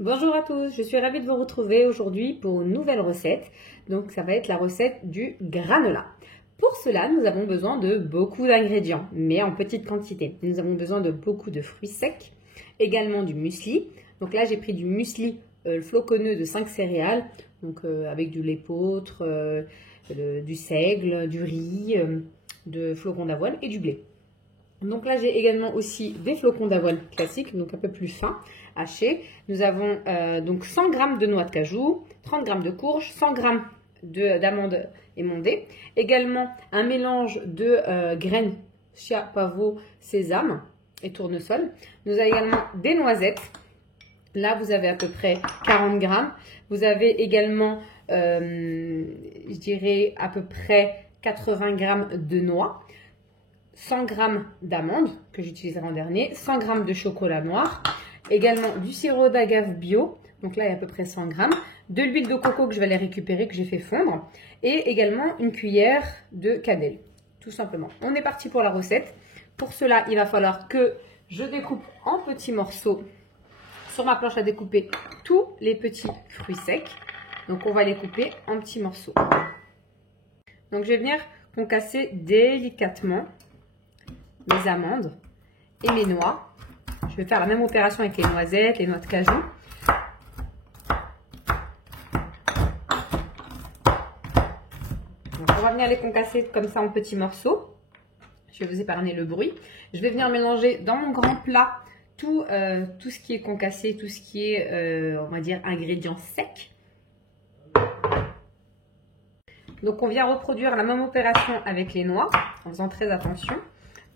Bonjour à tous, je suis ravie de vous retrouver aujourd'hui pour une nouvelle recette. Donc ça va être la recette du granola. Pour cela, nous avons besoin de beaucoup d'ingrédients, mais en petite quantité. Nous avons besoin de beaucoup de fruits secs, également du muesli. Donc là, j'ai pris du muesli floconneux de 5 céréales, donc avec du lait d'épeautre, du seigle, du riz, de flocons d'avoine et du blé. Donc là, j'ai également aussi des flocons d'avoine classiques, donc un peu plus fins, hachés. Nous avons donc 100 g de noix de cajou, 30 g de courge, 100 g d'amandes émondées. Également un mélange de graines chia, pavot, sésame et tournesol. Nous avons également des noisettes. Là, vous avez à peu près 40 g. Vous avez également, je dirais, à peu près 80 g de noix. 100 g d'amandes que j'utiliserai en dernier, 100 g de chocolat noir, également du sirop d'agave bio, donc là il y a à peu près 100 g, de l'huile de coco que je vais aller récupérer, que j'ai fait fondre, et également une cuillère de cannelle, tout simplement. On est parti pour la recette. Pour cela, il va falloir que je découpe en petits morceaux sur ma planche à découper tous les petits fruits secs. Donc on va les couper en petits morceaux. Donc je vais venir concasser délicatement mes amandes et mes noix. Je vais faire la même opération avec les noisettes, les noix de cajou. Donc on va venir les concasser comme ça en petits morceaux. Je vais vous épargner le bruit. Je vais venir mélanger dans mon grand plat tout ce qui est concassé, tout ce qui est, on va dire, ingrédients secs. Donc on vient reproduire la même opération avec les noix en faisant très attention.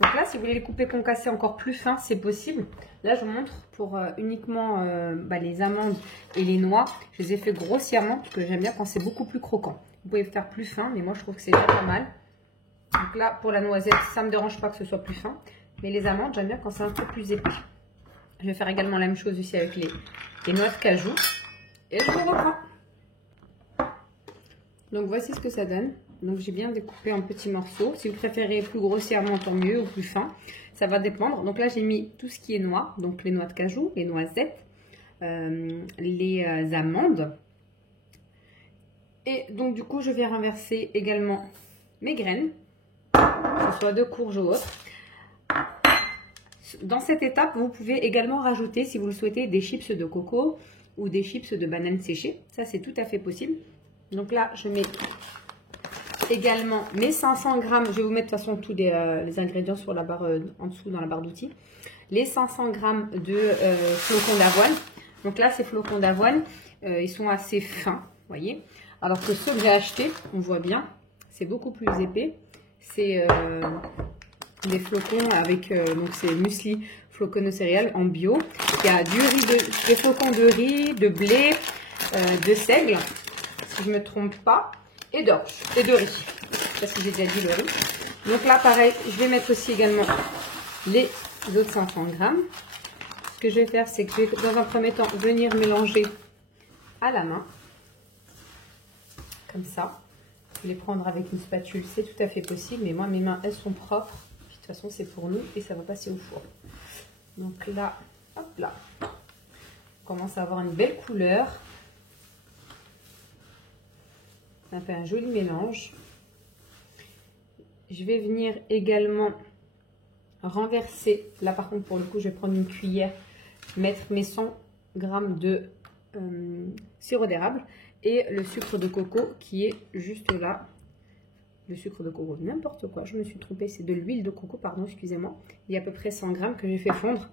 Donc là, si vous voulez les couper concassés encore plus fins, c'est possible. Là, je vous montre pour uniquement les amandes et les noix. Je les ai fait grossièrement parce que j'aime bien quand c'est beaucoup plus croquant. Vous pouvez faire plus fin, mais moi, je trouve que c'est déjà pas mal. Donc là, pour la noisette, ça ne me dérange pas que ce soit plus fin. Mais les amandes, j'aime bien quand c'est un peu plus épais. Je vais faire également la même chose ici avec les noix de cajou. Et je vous reprends. Donc voici ce que ça donne. Donc j'ai bien découpé en petits morceaux. Si vous préférez plus grossièrement, tant mieux, ou plus fin. Ça va dépendre. Donc là j'ai mis tout ce qui est noix. Donc les noix de cajou, les noisettes, les amandes. Et donc du coup je vais renverser également mes graines. Que ce soit de courge ou autre. Dans cette étape, vous pouvez également rajouter, si vous le souhaitez, des chips de coco ou des chips de banane séchée. Ça c'est tout à fait possible. Donc là je mets également mes 500 g, je vais vous mettre de toute façon tous les ingrédients sur la barre en dessous dans la barre d'outils. Les 500 g de flocons d'avoine. Donc là, ces flocons d'avoine, ils sont assez fins, voyez. Alors que ceux que j'ai achetés, on voit bien, c'est beaucoup plus épais. C'est des flocons avec, donc c'est muesli floconneux céréales en bio. Il y a du riz, des flocons de riz, de blé, de seigle, si je ne me trompe pas. Et d'orge et de riz, parce que j'ai déjà dit le riz. Donc là, pareil, je vais mettre aussi également les autres 500 g. Ce que je vais faire, c'est que je vais dans un premier temps venir mélanger à la main, comme ça. Les prendre avec une spatule, c'est tout à fait possible, mais moi, mes mains, elles sont propres. Puis, de toute façon, c'est pour nous et ça va passer au four. Donc là, hop là, on commence à avoir une belle couleur. Ça fait un joli mélange. Je vais venir également renverser. Là, par contre, pour le coup, je vais prendre une cuillère, mettre mes 100 g de sirop d'érable et le sucre de coco qui est juste là. Le sucre de coco, n'importe quoi. Je me suis trompée, c'est de l'huile de coco, pardon, excusez-moi. Il y a à peu près 100 g que j'ai fait fondre.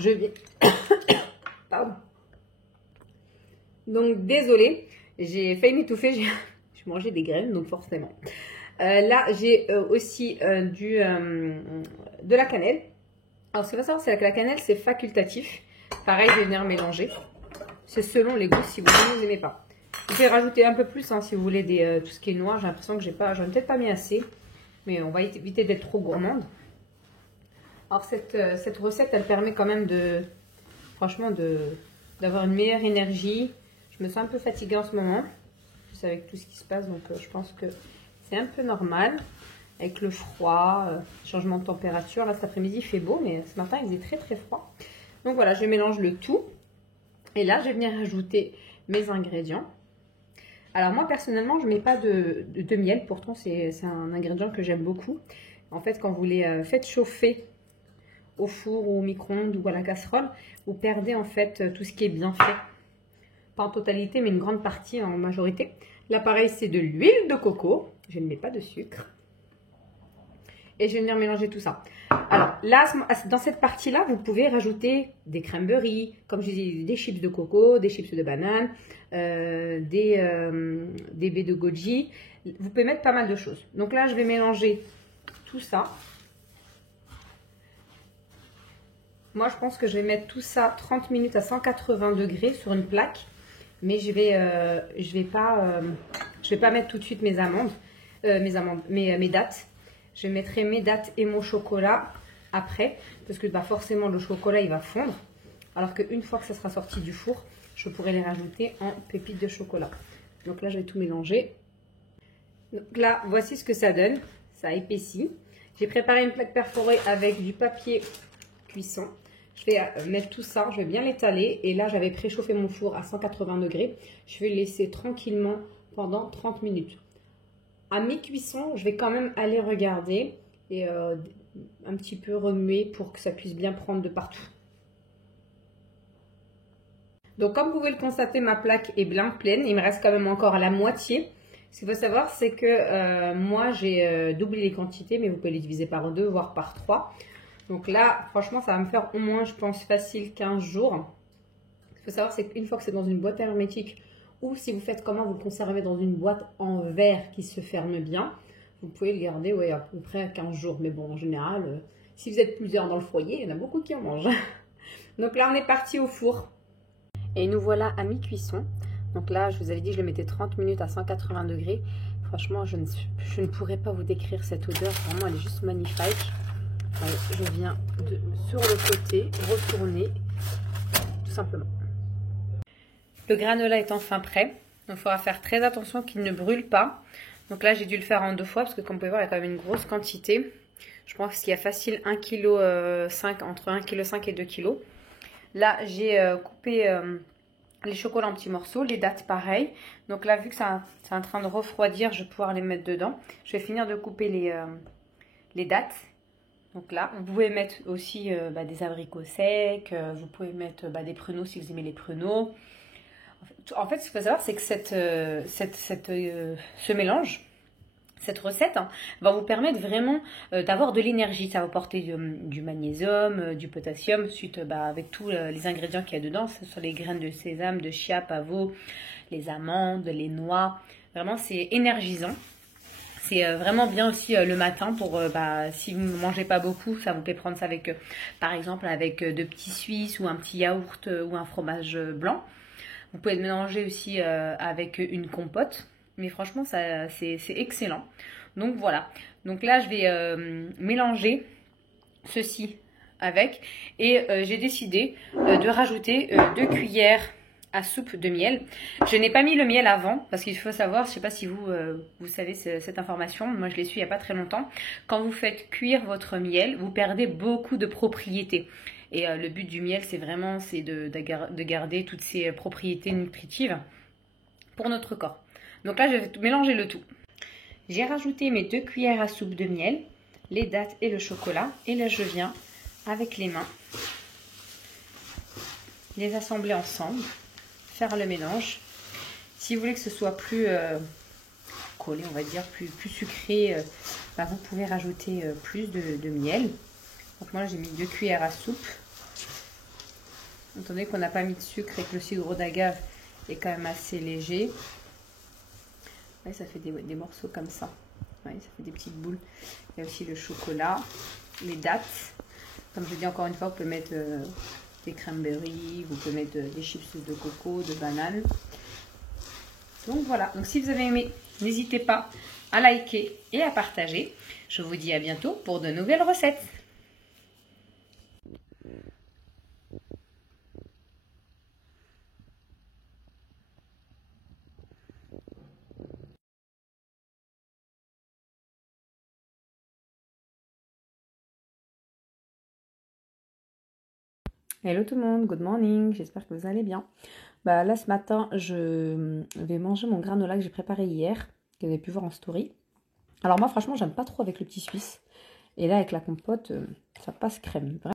Je vais... pardon. Donc, désolée, j'ai failli m'étouffer, j'ai mangé des graines, donc forcément. Là, j'ai aussi de la cannelle. Alors, ce qu'il faut savoir, c'est que la cannelle, c'est facultatif. Pareil, je vais venir mélanger. C'est selon les goûts, si vous n'aimez pas. Vous pouvez rajouter un peu plus, hein, si vous voulez tout ce qui est noir. J'ai l'impression que j'en ai peut-être pas mis assez. Mais on va éviter d'être trop gourmande. Alors, cette recette, elle permet quand même franchement, d'avoir une meilleure énergie. Je me sens un peu fatiguée en ce moment, juste avec tout ce qui se passe, donc je pense que c'est un peu normal. Avec le froid, changement de température. Là, cet après-midi, il fait beau, mais ce matin, il faisait très très froid. Donc voilà, je mélange le tout. Et là, je vais venir ajouter mes ingrédients. Alors moi, personnellement, je ne mets pas de miel. Pourtant, c'est un ingrédient que j'aime beaucoup. En fait, quand vous les faites chauffer au four ou au micro-ondes ou à la casserole, vous perdez en fait tout ce qui est bien fait. Pas en totalité, mais une grande partie en majorité. Là, pareil, c'est de l'huile de coco. Je ne mets pas de sucre. Et je vais venir mélanger tout ça. Alors là, dans cette partie-là, vous pouvez rajouter des cranberries, comme je dis, des chips de coco, des chips de banane, des baies de goji. Vous pouvez mettre pas mal de choses. Donc là, je vais mélanger tout ça. Moi, je pense que je vais mettre tout ça 30 minutes à 180 degrés sur une plaque. Mais je vais pas mettre tout de suite mes dattes. Je mettrai mes dattes et mon chocolat après, parce que bah, forcément le chocolat il va fondre, alors qu'une fois que ça sera sorti du four, je pourrai les rajouter en pépites de chocolat. Donc là, je vais tout mélanger. Donc là, voici ce que ça donne. Ça épaissit. J'ai préparé une plaque perforée avec du papier cuisson. Je vais mettre tout ça, je vais bien l'étaler. Et là, j'avais préchauffé mon four à 180 degrés. Je vais le laisser tranquillement pendant 30 minutes. À mi-cuisson, je vais quand même aller regarder et un petit peu remuer pour que ça puisse bien prendre de partout. Donc comme vous pouvez le constater, ma plaque est bien pleine. Il me reste quand même encore à la moitié. Ce qu'il faut savoir, c'est que moi, j'ai doublé les quantités, mais vous pouvez les diviser par 2, voire par 3. Donc là, franchement, ça va me faire au moins, je pense, facile 15 jours. Ce qu'il faut savoir, c'est qu'une fois que c'est dans une boîte hermétique, ou si vous faites comment, vous le conservez dans une boîte en verre qui se ferme bien, vous pouvez le garder ouais, à peu près 15 jours. Mais bon, en général, si vous êtes plusieurs dans le foyer, il y en a beaucoup qui en mangent. Donc là, on est parti au four. Et nous voilà à mi-cuisson. Donc là, je vous avais dit, je le mettais 30 minutes à 180 degrés. Franchement, je ne pourrais pas vous décrire cette odeur. Vraiment, elle est juste magnifique. Allez, je viens sur le côté retourner, tout simplement. Le granola est enfin prêt. Donc, il faudra faire très attention qu'il ne brûle pas. Donc là, j'ai dû le faire en 2 fois parce que comme vous pouvez voir, il y a quand même une grosse quantité. Je pense qu'il y a facile 1,5 kg, entre 1,5 kg et 2 kg. Là, j'ai coupé les chocolats en petits morceaux, les dattes pareil. Donc là, vu que c'est en train de refroidir, je vais pouvoir les mettre dedans. Je vais finir de couper les dattes. Donc là, vous pouvez mettre aussi des abricots secs, vous pouvez mettre des pruneaux si vous aimez les pruneaux. En fait, ce qu'il faut savoir, c'est que ce mélange, cette recette va vous permettre vraiment d'avoir de l'énergie. Ça va apporter du magnésium, du potassium, suite avec tous les ingrédients qu'il y a dedans. Ce sont les graines de sésame, de chia, pavot, les amandes, les noix. Vraiment, c'est énergisant. C'est vraiment bien aussi le matin pour, si vous ne mangez pas beaucoup, ça vous fait prendre ça avec, par exemple, avec de petits Suisses ou un petit yaourt ou un fromage blanc. Vous pouvez le mélanger aussi avec une compote. Mais franchement, c'est excellent. Donc voilà. Donc là, je vais mélanger ceci avec. Et j'ai décidé de rajouter 2 cuillères à soupe de miel. Je n'ai pas mis le miel avant parce qu'il faut savoir, je ne sais pas si vous savez cette information, moi je l'ai su il n'y a pas très longtemps. Quand vous faites cuire votre miel, vous perdez beaucoup de propriétés. Et le but du miel, c'est vraiment de garder toutes ces propriétés nutritives pour notre corps. Donc là, je vais mélanger le tout. J'ai rajouté mes 2 cuillères à soupe de miel, les dattes et le chocolat. Et là, je viens avec les mains les assembler ensemble, faire le mélange. Si vous voulez que ce soit plus collé, on va dire, plus sucré, vous pouvez rajouter plus de miel. Donc moi, j'ai mis 2 cuillères à soupe. Étant donné qu'on n'a pas mis de sucre et que le sirop d'agave est quand même assez léger. Ouais, ça fait des morceaux comme ça. Ouais, ça fait des petites boules. Il y a aussi le chocolat, les dattes. Comme je dis encore une fois, vous pouvez mettre des cranberries, vous pouvez mettre des chips de coco, de banane. Donc voilà, donc si vous avez aimé, n'hésitez pas à liker et à partager. Je vous dis à bientôt pour de nouvelles recettes. Hello tout le monde, good morning, j'espère que vous allez bien. Bah là ce matin je vais manger mon granola que j'ai préparé hier, que vous avez pu voir en story. Alors moi franchement j'aime pas trop avec le petit suisse. Et là avec la compote, ça passe crème.